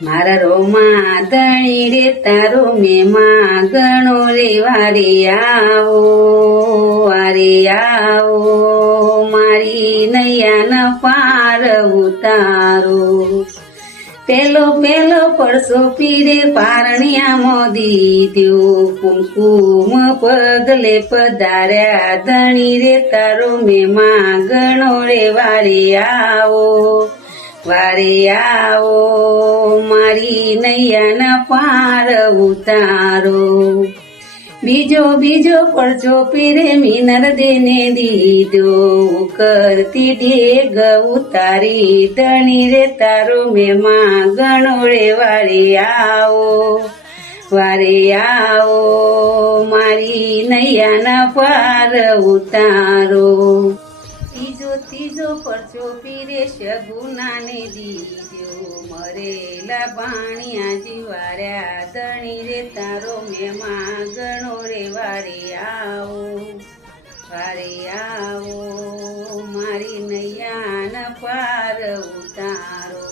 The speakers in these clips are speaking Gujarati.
મારા રોમા ધણી રે તારો મેમાં ગણો રે વારે આવો મારી નૈયાના પાર ઉતારો પેલો પડસો પીરે પારણિયામાં દીધ્યો કુમકુમ પગલે પધાર્યા ધણી રે તારો મેમાં ગણો રે વારે આવો મારી નૈયાના પાર ઉતારો બીજો પડજો પીરે મિનર દેને દીધો કરતી ડેગ ઉતારી ધણી રે તારો મેમાં ગણો રે વારે આવો મારી નૈયાના પાર ઉતારો ત્રીજો પરચો પીરે શગુનાને દીધો મરેલા બાણિયા જીવાર્યા ધણી રે તારો મેમાં ગણો રે વારે આવો મારી નૈયાના પાર ઉતારો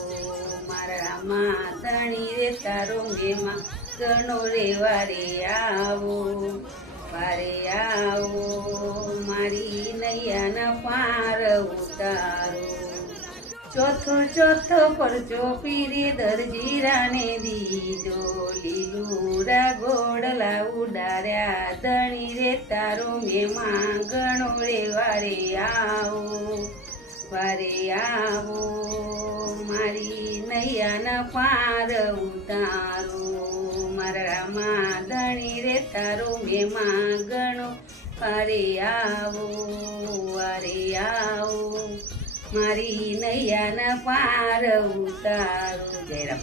મારા માં ધણી રે તારો મેમાં ગણો રે વારે આવો મારી નૈયાના પાર ઉતારો ચોથો પરચો પીરે દરજીરાને દીધો લીલુડા ગોડલા ઉડાર્યા ધણી રે તારો મેમાં ગણો રે વારે આવો મારી નૈયાના પાર ઉતારો મારા માં ધણી રે તારો મેમાં ગણો વારે આવો મારી નૈયાના પાર ઉતારો. જય રામ.